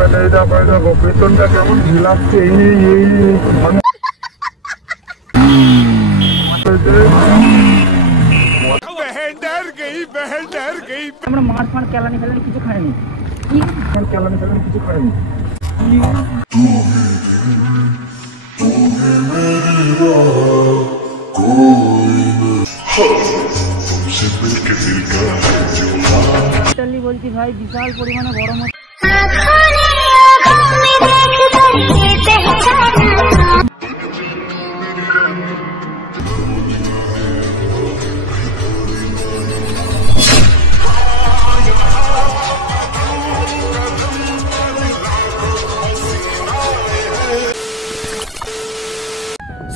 দেখো বেতনটা কেমন ঝিলাচ্ছে আমরা মাছ মাছ কেলানি ফেলানি কিছু খাইনি, কেলানি ফেলানি কিছু খাইনি। বলছি ভাই বিশাল পরিমাণে গরম হচ্ছে।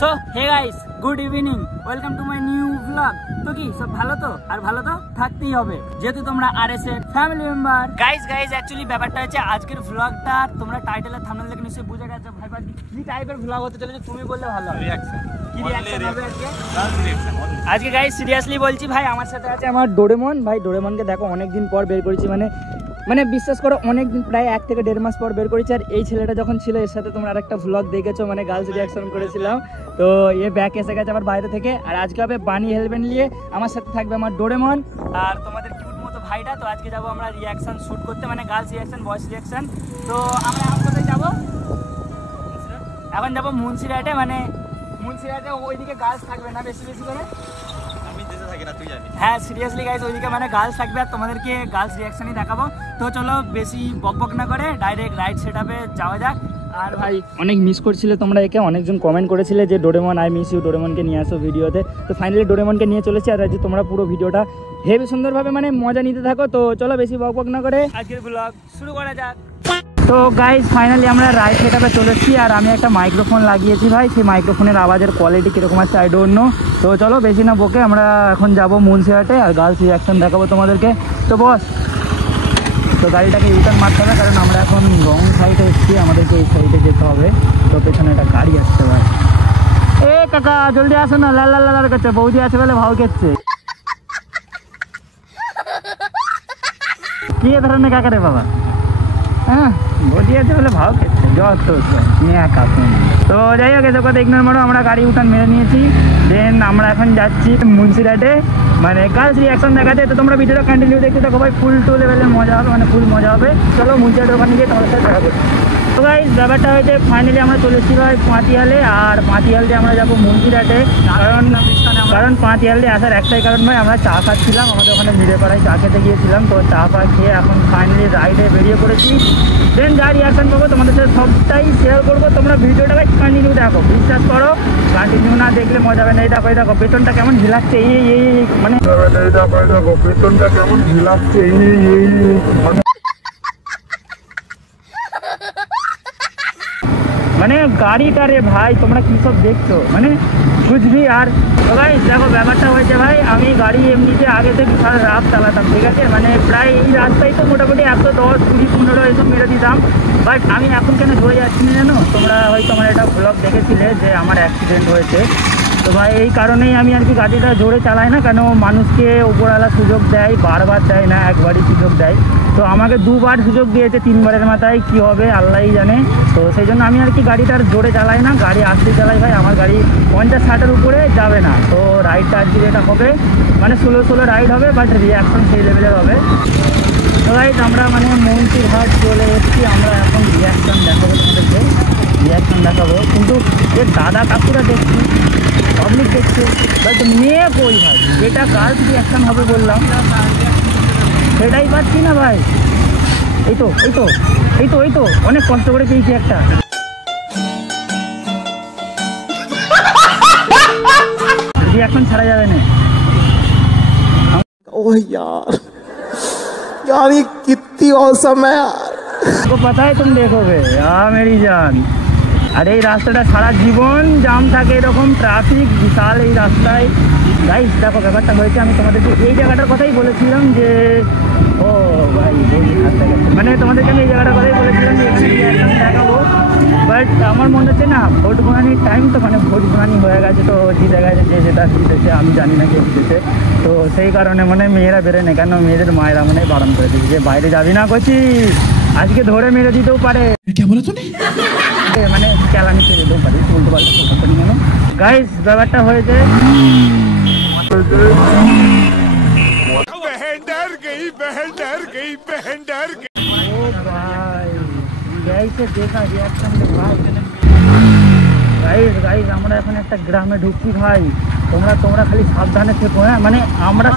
So hey guys, good evening, welcome to my new blog. তো কি সব ভালো তো? আর ভালো তো থাকতেই হবে, যেহেতু তোমরা আরএস এর ফ্যামিলি মেম্বার। গাইস অ্যাকচুয়ালি ব্যাপারটা হচ্ছে আজকের ব্লগটা তোমরা টাইটেল আর থাম্বনেল দেখে নিশ্চয়ই বুঝে গেছো ভাই কি টাইপের ব্লগ হতে চলেছে, তুমি বললে ভালো হবে। কি রিঅ্যাকশন হবে আজকে গাইস? সিরিয়াসলি বলছি ভাই, আমার সাথে আছে আমার ডোরেমন ভাই। ডোরেমনকে দেখো অনেকদিন পর বের করেছি, মানে বিশ্বাস করো অনেকদিন, প্রায় 1 থেকে 1.5 মাস পর বের করেছি। আর এই ছেলেটা যখন ছিল এর সাথে তোমরা আরেকটা ব্লগ দেখেছো, মানে গার্লস রিঅ্যাকশন করেছিলাম। তো এ ব্যাক এসে গেছে আবার বাইরে থেকে। আর আজকে হবে বানি হেলমেট নিয়ে, আমার সাথে থাকবে আমার ডোরেমন আর তোমাদের কিউট মতো ভাইটা। তো আজকে যাবো আমরা রিঅ্যাকশন শ্যুট করতে, মানে গার্লস রিঅ্যাকশন, বয়েজ রিঅ্যাকশন। তো আমরা এখন কোথায় যাবো? এখন যাবো মুন্সিরহাটে, মানে মুন্সিরহাটে ওইদিকে গার্লস থাকবে না বেশি বেশি করে। হ্যাঁ সিরিয়াসলি গাইস, ওইদিকে মানে গার্লস থাকবে আর তোমাদেরকে গার্লস রিঅ্যাকশনই দেখাবো। তো চলো বেশি বকবক না করে ডাইরেক্ট রাইড সেটআপে যাওয়া যাক। আর ভাই অনেক মিস করছিলে তোমরা একে, অনেকজন কমেন্ট করেছিলে যে ডোরেমন আই মিস ইউ, ডোরেমনকে নিয়ে আসো ভিডিওতে। তো ফাইনালি ডোরেমনকে নিয়ে চলেছি। আর আজকে তোমরা পুরো ভিডিওটা হেবি সুন্দরভাবে মানে মজা নিতে থাকো। তো চলো বেশি বকবক না করে আজকের ব্লগ শুরু করা যাক। তো গাইস ফাইনালি আমরা রাইড সেটআপে চলে এসেছি। আর আমি একটা মাইক্রোফোন লাগিয়েছি ভাই, সেই মাইক্রোফোনের আওয়াজের কোয়ালিটি কীরকম আছে আই ডোন্ট নো। তো চলো বেশি না বকে আমরা এখন যাবো মুন্সিরহাটে আর গার্লস রিঅ্যাকশন দেখাবো তোমাদেরকে। তো বস, তো গাড়িটাকে ইউটার্ন মারতে হবে কারণ আমরা এখন রং সাইডে এসেছি, আমাদেরকে এই সাইডে যেতে হবে। তো পেছনে একটা গাড়ি আসতে ভাই। এ কাকা জলদি আসো না, লাল লাল লাল করছে, বৌদি আছে বলে ভাও খেচ্ছে। কি ধরনের কাকা রে বাবা? হ্যাঁ বৌদি আছে বলে ভাও খেচ্ছে, যত মেয়া কাকুন। তো যাই হোক এসব কথা ইগনোর মারো, আমরা গাড়ি উঠান মেরে নিয়েছি। দেন আমরা এখন যাচ্ছি মুন্সিরহাটে, মানে গার্লস রিঅ্যাকশন দেখাতে। তো তোমরা ভিডিওটা কন্টিনিউ দেখতে থাকো ভাই, ফুল টু লেভেলের মজা হবে, মানে ফুল মজা হবে। চলো মুন্সিরহাটের ওখানে গিয়ে তোমাদের সাথে দেখা করছি। তো ভাই ব্যাপারটা হয়েছে ফাইনালি আমরা চলে এসেছি ভাই পাতিয়ালে। আর পাতিয়ালতে আমরা যাবো মুন্সিরহাটে, কারণ পাতিয়ালে আসার একটাই কারণ ভাই, আমরা চা খাচ্ছিলাম, আমাদের ওখানে মিরেপাড়ায় চা খেতে গিয়েছিলাম। তো চা ফা খেয়ে এখন ফাইনালি রাইডে বেরিয়ে পড়েছি। দেন যা রিঅ্যাকশন করবো তোমাদের সাথে সবটাই শেয়ার করবো। তোমরা ভিডিওটা ভাই কন্টিনিউ দেখো, বিশ্বাস করো কন্টিনিউ না দেখলে মজা হবে না। এই দেখো দেখো বেতনটা কেমন ঝিলাচ্ছে, এই মানে দেখো বেতনটা কেমন ঝিলাচ্ছে মানে গাড়িটা রে ভাই, তোমরা কি সব দেখছো মানে বুঝবি। আর ভাই দেখো ব্যাপারটা হয়েছে ভাই, আমি গাড়ি এমনিতে আগে থেকে বিশাল রাত চালাতাম, ঠিক আছে, মানে প্রায় এই রাস্তায় তো মোটামুটি 110, 20, 15 এসব মেরে দিতাম। বাট আমি এখন কেন ধরে যাচ্ছি না জানো? তোমরা হয়তো আমার একটা ব্লগ দেখেছিলে যে আমার অ্যাক্সিডেন্ট হয়েছে। তো ভাই এই কারণেই আমি আর কি গাড়িটা জোরে চালাই না, কেন মানুষকে উপরওয়ালা সুযোগ দেয়, বারবার দেয় না, একবারই সুযোগ দেয়। তো আমাকে 2বার সুযোগ দিয়েছে, 3বারের মাথায় কি হবে আল্লাহই জানে। তো সেই জন্য আমি আর কি গাড়িটার জোরে চালাই না, গাড়ি আস্তে চালাই ভাই। আমার গাড়ি 50-60-এর উপরে যাবে না। তো রাইডটা আজকে যেটা হবে মানে স্লো রাইড হবে, বাট রিঅ্যাকশন সেই লেভেলের হবে। তো রাইট আমরা মানে মুন্সিরহাট চলে এসেছি, আমরা এখন রিঅ্যাকশন দেখাবো তোমাদেরকে, রিঅ্যাকশন দেখাবো। কিন্তু যে দাদা কাকুরা দেখছি, পাবলিক দেখছে, বাট মেয়ে কই ভাই? যেটা গার্লস রিঅ্যাকশন হবে বললাম সেটাই পাচ্ছি না ভাই। এই তো অনেক কষ্ট করে পেয়েছি একটা। রিঅ্যাকশন ছাড়া যাবে না। ओह यार ये कितनी औसम है यार। आपको पता है तुम देखोगे मेरी जान। আর এই রাস্তাটা সারা জীবন জাম থাকে, এরকম ট্রাফিক বিশাল এই রাস্তায়। গাইস দেখো ব্যাপারটা হয়েছে, আমি তোমাদেরকে এই জায়গাটার কথাই বলেছিলাম যে ও ভাই মানে তোমাদেরকে আমি এই জায়গাটার কথাই বলেছিলাম যে এখানে রিঅ্যাকশন দেখাবো। বাট আমার মনে হচ্ছে না ভোট গণানির টাইম তো, মানে ভোট গণানি হয়ে গেছে। তো যে জায়গায় যে যেটা দিতেছে আমি জানি না কে দিতেছে। তো সেই কারণে মানে মেয়েরা বেরোয় না, কেন মেয়েদের মায়েরা মানে বারণ করে দিচ্ছে যে বাইরে যাবি না করছি। আজকে ধরে মেরে দিতেও পারে, মানে চালানি ছেড়ে দিতেও পারে, উল্টো পাল্টা কেন। গাইস ব্যাপারটা হয়েছে ও ভাই গাইসে দেখা রিয়াকশন ভাই। গাইস আমরা এখন একটা গ্রামে ঢুকছি ভাই, তোমরা খালি সাবধানে থেকো। হ্যাঁ মানে আমরা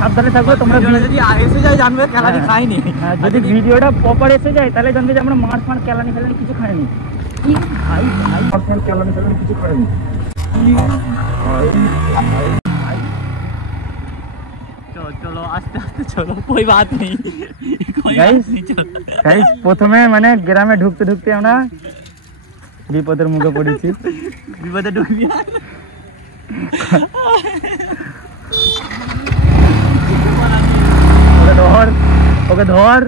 সাবধানে থাকবো, তোমরা যদি এসে যায় জানবে কেলানি খাইনি। যদি ভিডিওটা প্রপার এসে যায় তাহলে জানবে যে আমরা মার ফার কেলানি কিছু খাইনি। কি ভাই ভাই আপনার কেলানি কিছু করেনি। চলো আস্তে আস্তে চলো, कोई बात नहीं। গাইস প্রথমে মানে গ্রামে ঢুকতে আমরা বিপদের মুখে পড়েছি। বিপদে ঢুকবি ওকে ধর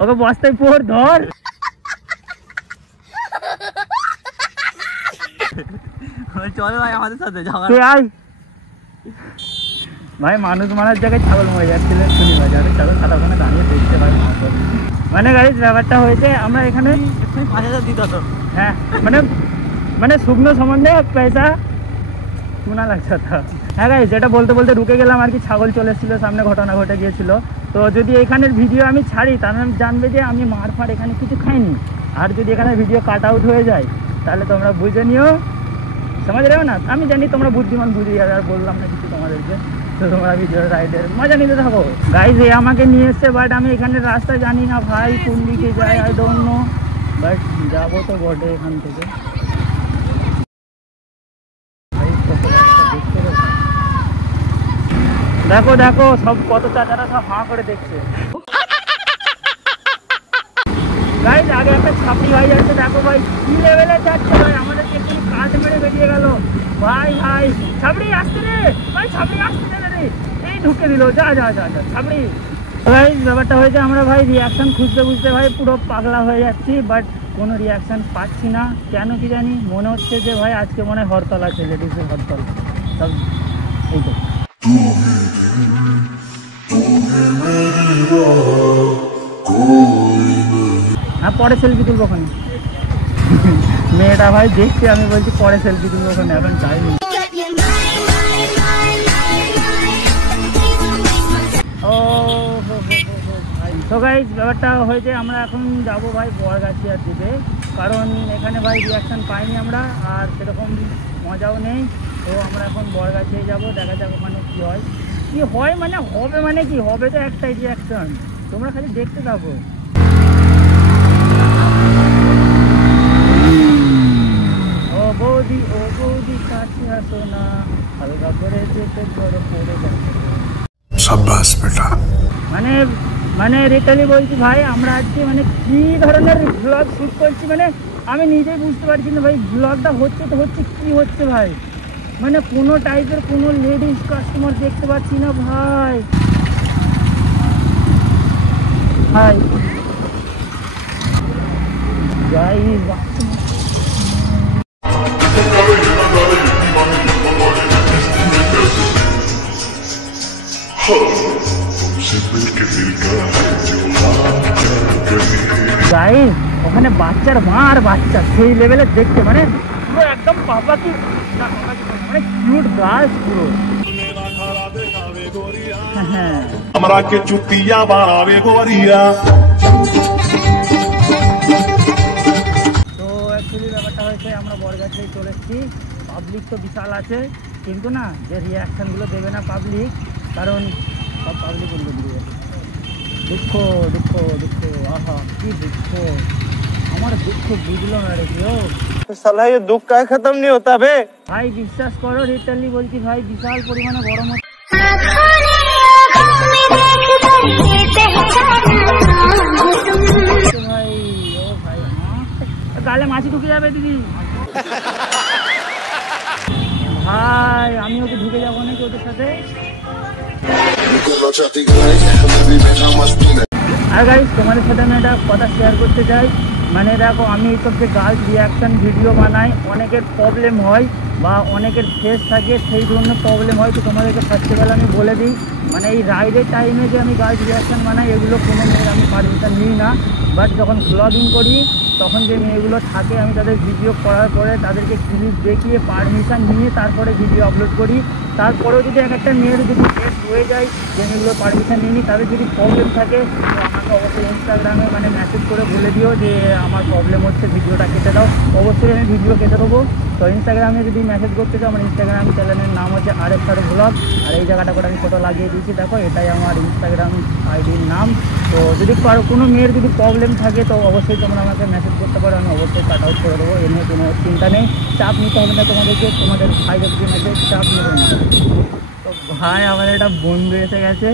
ওকে বস্তায় পড় ধর। চলো ভাই আমাদের সাথে যাও। তুই আয় ভাই, মানুষ মারার জায়গায় ছাগল মরে যাচ্ছিল শুনি বাজারে, ছাগল সাদা ওখানে দাঁড়িয়ে দেখতে ভাই। মানে গাইস ব্যাপারটা হয়েছে আমরা এখানে 5000 দিত তো। হ্যাঁ মানে শুকনো সম্বন্ধে পয়সা শোনা লাগছে। হ্যাঁ গাইস যেটা বলতে ঢুকে গেলাম আর কি, ছাগল চলে এসেছিলো সামনে, ঘটনা ঘটে গিয়েছিল। তো যদি এখানের ভিডিও আমি ছাড়ি তাহলে জানবে যে আমি মার ফার এখানে কিছু খাইনি। আর যদি এখানে ভিডিও কাট আউট হয়ে যায় তাহলে তোমরা বুঝে নিও, সমাজ রেও না। আমি জানি তোমরা বুদ্ধিমান, বুঝে যাবে, আর বললাম না কিছু তোমাদেরকে। তো তোমরা ভিডিও রাইডের মজা নিতে থাকো। গাইস এ আমাকে নিয়ে এসছে, বাট আমি এখানে রাস্তা জানি না ভাই, কোন দিকে যাই আই ডোন্ট নো, বাট যাবো তো বটে এখান থেকে। দেখো সব কত চাচারা সব হাঁ করে দেখছে। গাইস আগে একটা ছাপড়ি ভাই আছে, দেখো ভাই কি লেভেলে যাচ্ছে ভাই, আমাদেরকে একটু কাট মেরে বেরিয়ে গেল ভাই। ছাপড়ি আসছে রে ভাই, ছাপড়ি আসছে রে, এই ঢুকে দিল, যা ছাপড়ি। গাইস ব্যাপারটা হয়েছে আমরা ভাই রিয়াকশন খুঁজতে ভাই পুরো পাগলা হয়ে যাচ্ছি, বাট কোনো রিয়াকশন পাচ্ছি না কেন কি জানি। মনে হচ্ছে যে ভাই আজকে মনে হয় হরতাল আছে, লেডিসের হরতাল সব। এই তো হ্যাঁ পরে সেলফি তুলবো ওখানে। মেয়েটা ভাই দেখছি, আমি বলছি পরে সেলফি তুলবো ওখানে, এখন টাইম। ও তো গাইস ব্যাপারটা হয়েছে আমরা এখন যাবো ভাই বরগাছিয়ার দিকে, কারণ এখানে ভাই রিয়াকশন পাইনি আমরা, আর সেরকম মজাও নেই। তো আমরা এখন বরগাছিয়ায় যাবো, দেখা যাক ওখানে কি হয় মানে হবে কি হবে, তো একটাই রিয়াকশন, তোমরা খালি দেখতে থাকো। ও বৌদি কাছে আসো না, হালকা করে যেতে ধরো পড়ে যাচ্ছে। शाबाश बेटा। মানে রিটালি বলছি ভাই, আমরা আজকে মানে কি ধরনের ব্লগ শুট করছি, মানে আমি নিজেই বুঝতে পারছি না ভাই ব্লগটা হচ্ছে কি হচ্ছে ভাই। মানে কোনো টাইপের কোনো লেডিস কাস্টমার দেখতে পাচ্ছি না ভাই। গাইস ওখানে বাচ্চার মা আর বাচ্চা সেই লেভেলে দেখতে, মানে পুরো একদম পাপা কি মানে কিউট গার্লস পুরো। হ্যাঁ আমরা কে চুতিয়া বাড়াবে গরিয়া। তো অ্যাকচুয়ালি ব্যাপারটা হয়েছে আমরা বরগাছিয়ায় চলে এসেছি। পাবলিক তো বিশাল আছে, কিন্তু না যে রিয়াকশানগুলো দেবে না পাবলিক, কারণ সব পাবলিক বলবে দিয়ে দুঃখ আহা কি দুঃখ, আমার দুঃখ বুঝলো না রে কেউ। साला ये दुख का खत्म नहीं होता बे। ভাই বিশ্বাস করো রিটালি বলছি ভাই, বিশাল পরিমাণে গরম হচ্ছে ভাই। ও ভাই গালে মাছি ঢুকে যাবে দিদি। ভাই আমি ওকে ঢুকে যাবো নাকি ওদের সাথে। আর গাইস তোমাদের সাথে আমি একটা কথা শেয়ার করতে চাই। মানে দেখো আমি এইসব যে গার্লস রিয়াকশান ভিডিও বানাই, অনেকের প্রবলেম হয় বা অনেকের ফেস থাকে, সেই জন্য প্রবলেম হয়। তো তোমাদেরকে ফার্স্ট অফ অল আমি বলে দিই, মানে এই রাইডের টাইমে যে আমি গার্লস রিয়াকশান বানাই এগুলো কোনো মেয়ের আমি পারমিশন নিই না। বাট যখন ব্লগিং করি তখন যে মেয়েগুলো থাকে আমি তাদের ভিডিও করার পরে তাদেরকে ক্লিপ দেখিয়ে পারমিশন নিয়ে তারপরে ভিডিও আপলোড করি। তারপরেও যদি একটা মেয়ের যদি ফেস হয়ে যায় যে মেয়েগুলো পারমিশন নিইনি, তাদের যদি প্রবলেম থাকে তো আমাকে অবশ্যই ইনস্টাগ্রামে মানে মেসেজ করে বলে দিও যে আমার প্রবলেম হচ্ছে, ভিডিওটা কেটে দাও। অবশ্যই আমি ভিডিও কেটে দেবো। তো ইনস্টাগ্রামে যদি মেসেজ করতে চাও, আমার ইনস্টাগ্রাম চ্যানেলের নাম হচ্ছে RS ব্লগ। আর এই জায়গাটা করে আমি ফটো লাগিয়ে দিয়েছি, দেখো এটাই আমার ইনস্টাগ্রাম আইডির নাম। তো যদি কোনো মেয়ের যদি প্রবলেম থাকে তো অবশ্যই তোমরা আমাকে মেসেজ করতে পারো, আমি অবশ্যই কাট আউট করে দেবো। এ নিয়ে কোনো চিন্তা নেই, চাপ নিতে হবে না তোমাদেরকে, তোমাদের ফাইলের যে মেসেজ চাপ নেবে না। তো ভাই আমার একটা বন্ধু এসে গেছে,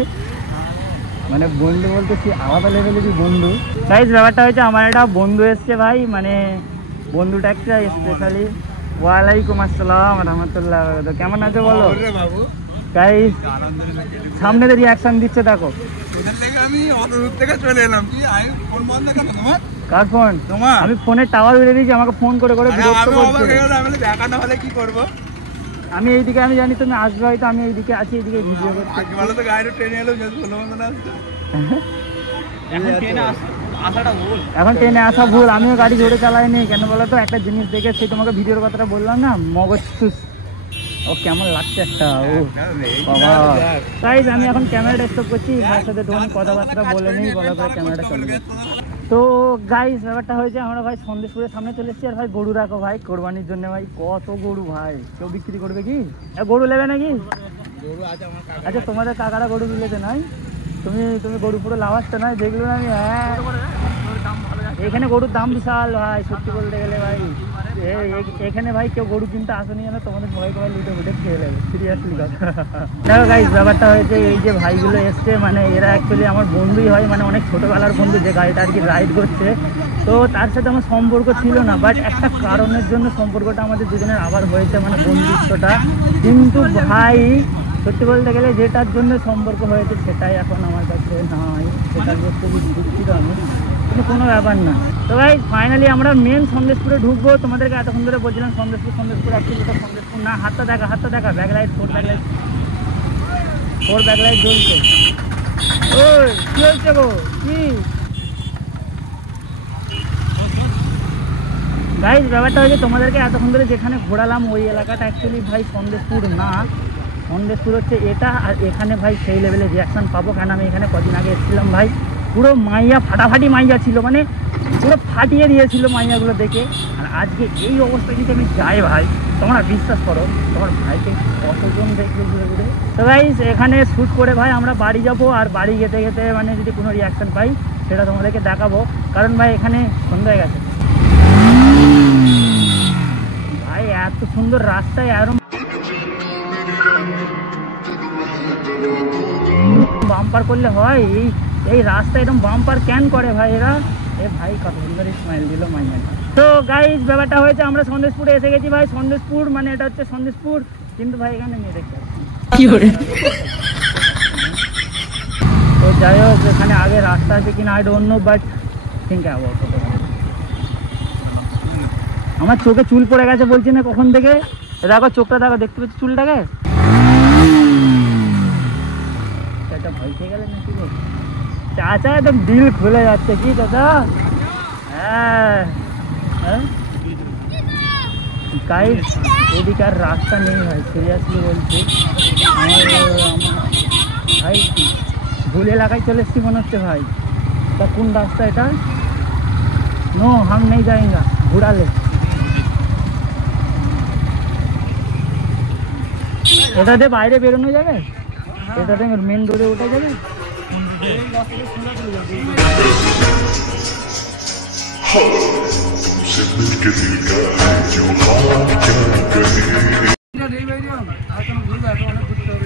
মানে বন্ধু বলতে কি আলাদা লেভেলেরই বন্ধু। গাইস ব্যাপারটা হয়েছে আমার একটা বন্ধু এসছে ভাই, মানে বন্ধুটা একটা স্পেশালি। ওয়ালাইকুম আসসালাম রহমতুল্লাহ। কেমন আছে বলো গাইস? সামনে তো রিয়াকশন দিচ্ছে দেখো। কার ফোন? আমি ফোনের টাওয়ার উড়ে দিয়েছি, আমাকে ফোন করে করে বিরক্ত করছে। আমি এইদিকে, আমি জানি তুমি আসবে হয়তো, আমি এইদিকে আছি, এইদিকে ভিডিও করছি। এখন ট্রেনে আসা ভুল, আমিও গাড়ি জোরে চালাইনি। কেন বলো তো, একটা জিনিস দেখে সেই তোমাকে ভিডিওর কথাটা বললাম না, মগজ সুস। ও কেমন লাগছে একটা, ও বাবা। গাইস আমি এখন ক্যামেরাটা স্টপ করছি, ভাইয়ের সাথে তোমার কথাবার্তা বলে নেই, বলার পরে ক্যামেরাটা চলবে। তো গাইস ব্যাপারটা হয়েছে, আমরা ভাই সন্দেশপুরের সামনে চলে এসেছি। আর ভাই গরু রাখো ভাই কোরবানির জন্য। ভাই কত গরু ভাই, কেউ বিক্রি করবে কি? গরু নেবে নাকি? আচ্ছা তোমাদের কাকারা গরু দিলেতে নাই, তুমি গরু পুরো লাভাচ্ছে নয়, দেখলো না আমি। হ্যাঁ এখানে গরুর দাম বিশাল ভাই, সত্যি বলতে গেলে ভাই। এখানে ভাই কেউ গরু কিনতে আসেনি যেন তোমাদের ভয় করে লুটে ফুটে খেয়ে নেবে, সিরিয়াসলি কথা। দেখো গাইস ব্যাপারটা হয়েছে, এই যে ভাইগুলো এসছে মানে এরা অ্যাকচুয়ালি আমার বন্ধুই হয়, মানে অনেক ছোটোবেলার বন্ধু, যে গাড়িটা আর কি রাইড করছে। তো তার সাথে আমার সম্পর্ক ছিল না, বাট একটা কারণের জন্য সম্পর্কটা আমাদের দুজনের আবার হয়েছে, মানে বন্ধুত্বটা। কিন্তু ভাই সত্যি বলতে গেলে যেটার জন্য সম্পর্ক হয়েছে সেটাই এখন আমার কাছে নাই, সেটার খুবই দুঃখিত আমি, কিন্তু কোনো ব্যাপার না। তো ভাই ফাইনালি আমরা মেন সন্দেশপুরে ঢুকবো। তোমাদেরকে এতক্ষণ ধরে বলছিলাম সন্দেশপুর অ্যাকচুয়ালি সন্দেশপুর না। হাতটা দেখা back light, four back light জ্বলছে। ও কি হয়েছে গো, কি গাইস? ব্যাপারটা হয়েছে তোমাদেরকে এতক্ষণ ধরে যেখানে ঘোরালাম ওই এলাকাটা অ্যাকচুয়ালি ভাই সন্দেশপুর না, সন্দেশপুর হচ্ছে এটা। আর এখানে ভাই সেই লেভেলে রিয়াকশান পাবো, কেন আমি এখানে কদিন আগে এসেছিলাম ভাই, পুরো মাইয়া ফাটাফাটি মাইয়া ছিল, মানে পুরো ফাটিয়ে দিয়েছিল মাইয়াগুলো দেখে। আর আজকে এই অবস্থায় যদি আমি যাই ভাই, তোমরা বিশ্বাস করো তোমার ভাইকে কতজন দেখবে ঘুরে ঘুরে। তো গাইস এখানে শ্যুট করে ভাই আমরা বাড়ি যাব, আর বাড়ি যেতে যেতে মানে যদি কোনো রিয়াকশান পাই সেটা তোমাদেরকে দেখাবো, কারণ ভাই এখানে সন্ধ্যা হয়ে গেছে ভাই। এত সুন্দর রাস্তায় এরকম বাম্পার করলে হয়? এই রাস্তায় এরকম বাম্পার ক্যান করে ভাই এরা। এ ভাই কত সুন্দর স্মাইল দিল মাইয়াটা। তো গাইস ব্যাপারটা হয়েছে, আমরা সন্দেশপুরে এসে গেছি ভাই। সন্দেশপুর মানে এটা হচ্ছে সন্দেশপুর, কিন্তু ভাই এখানে মেয়ে দেখতে কি করে। তো যাই হোক, এখানে আগে রাস্তা আছে কিনা I don't know, but think about it. আমার চোখে চুল পড়ে গেছে বলছি না কখন থেকে, দেখো চোখটা দেখো, দেখতে পাচ্ছি চুলটাকে। ভয় খেয়ে গেলে নাকি গো চাচা? একদম দিল খুলে যাচ্ছে কি চাচা? হ্যাঁ গাইস এদিকে আর রাস্তা নেই ভাই, সিরিয়াসলি বলছি। ভাই ভুল এলাকায় চলে এসছি মনে হচ্ছে ভাই। তা কোন রাস্তা এটা? নো হাম নেই যাएंगे, ঘুরালে। এটাতে বাইরে বেরোনো যাবে, এটাতে মেন রোডে উঠে যাবে।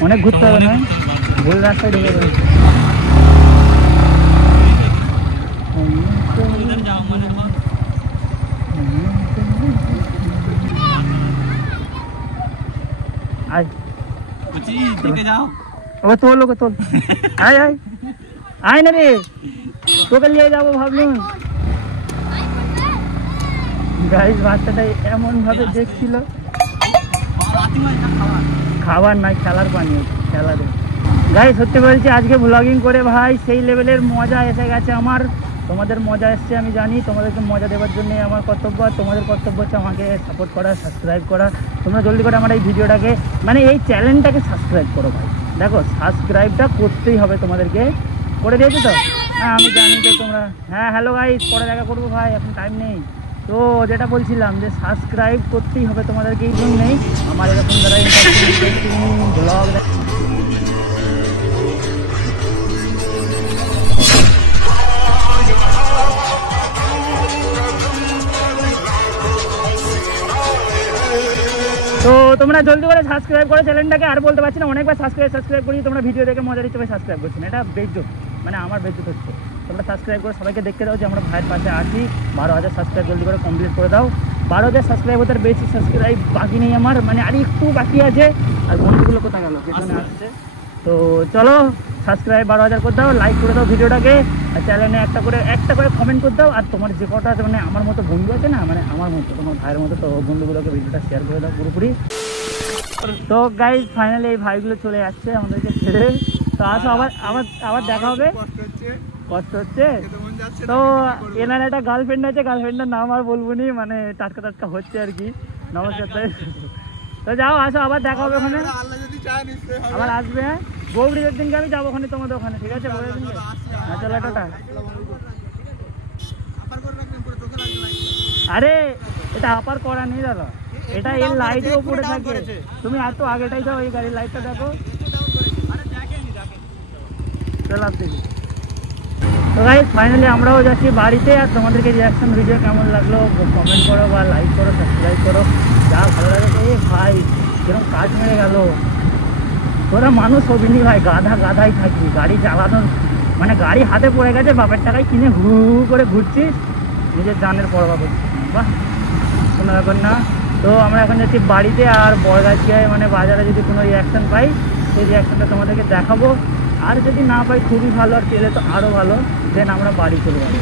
অনেক ঘুরতে হবে না, ভুল রাস্তায় ঢুকে যাবে। ও তোল ওকে তোল, আয় আয় আয় না রে, তোকে নিয়ে যাবো ভাবলুম। গাইস বাচ্চাটা এমন ভাবে দেখছিল, খাবার নাই খেলার পানি, খেলা দেখ গাইস। সত্যি বলছি আজকে ব্লগিং করে ভাই সেই লেভেলের মজা এসে গেছে আমার। তোমাদের মজা এসছে আমি জানি, তোমাদেরকে মজা দেওয়ার জন্যই আমার কর্তব্য। আর তোমাদের কর্তব্য হচ্ছে আমাকে সাপোর্ট করা, সাবস্ক্রাইব করা। তোমরা জলদি করে আমার এই ভিডিওটাকে মানে এই চ্যানেলটাকে সাবস্ক্রাইব করো ভাই। দেখো সাবস্ক্রাইবটা করতেই হবে তোমাদেরকে। করে দিয়েছো তো? হ্যাঁ আমি জানি যে তোমরা, হ্যাঁ হ্যালো গাইস, পরে দেখা করবো ভাই, এখন টাইম নেই। তো যেটা বলছিলাম যে সাবস্ক্রাইব করতেই হবে তোমাদেরকে, এই জন্যই আমার এরকম যারা ইন্টারেস্টিং ব্লগ। তো তোমরা জলদি করে সাবস্ক্রাইব করো চ্যানেলটাকে। আর বলতে পারছি না, অনেকবার সাবস্ক্রাইব করি, তোমরা ভিডিও দেখে মজা দিতে সাবস্ক্রাইব করছি না, এটা বেজ্জত, মানে আমার বেজ্জত হচ্ছে। তোমরা সাবস্ক্রাইব করে সবাইকে দেখতে দাও যে আমরা ভাইয়ের পাশে আছি। 12,000 সাবস্ক্রাইব জলদি করে কমপ্লিট করে দাও। 12,000 সাবস্ক্রাইব হতে বেশি সাবস্ক্রাইব বাকি নেই আমার, মানে আর একটু বাকি আছে। আর বন্ধুগুলো কোথায় গেল, পেছনে আসছে। তো চলো সাবস্ক্রাইব 12,000 করে দাও, লাইক করে দাও ভিডিওটাকে, আর চ্যানেলে একটা করে কমেন্ট করে দাও। আর তোমার যে কটা মানে আমার মতো বন্ধু আছে না, মানে আমার মতো তোমার ভাইয়ের মতো, তো বন্ধুগুলোকে ভিডিওটা শেয়ার করে দাও পুরোপুরি। তো গাইজ ফাইনালি এই ভাইগুলো চলে যাচ্ছে আমাদেরকে ছেড়ে। তো আসো আবার দেখা হবে। কষ্ট হচ্ছে তো এনার একটা গার্লফ্রেন্ড আছে, গার্লফ্রেন্ডের নাম আর বলবো নি, মানে টাটকা হচ্ছে আর কি। নমস্কার। তো যাও আসো, আবার দেখা হবে ওখানে, আবার আসবে। হ্যাঁ গৌরীদের দিনকে আমি যাবো ওখানে তোমাদের ওখানে, ঠিক আছে? গৌরীর দিনকে হ্যাঁ চলো টাটা। আরে এটা আপার করা নেই দাদা, এটা এর লাইটের উপরে থাকে। তুমি এত আগেটাই যাও, এই গাড়ির লাইটটা দেখো। চলো দেখি। তো গাইস ফাইনালি আমরাও যাচ্ছি বাড়িতে। আর তোমাদেরকে রিয়াকশন ভিডিও কেমন লাগলো কমেন্ট করো, বা লাইক করো, সাবস্ক্রাইব করো, যা ভালো লাগে। এই ভাই কিরকম কাজ মেরে গেল, তোরা মানুষ হবিনি ভাই, গাধাই থাকি। গাড়ি চালানোর মানে গাড়ি হাতে পড়ে গেছে, বাপের টাকায় কিনে হু করে ঘুরছিস, নিজের জানের পরোয়া করছিস। বাহ কোনো ব্যাপার না। তো আমরা এখন যাচ্ছি বাড়িতে। আর বড়গাছিয়ায় মানে বাজারে যদি কোনো রিয়াকশান পাই, সেই রিয়াকশানটা তোমাদেরকে দেখাবো। আর যদি না পাই খুবই ভালো, আর পেলে তো আরও ভালো, দেন আমরা বাড়ি চলে যাবো।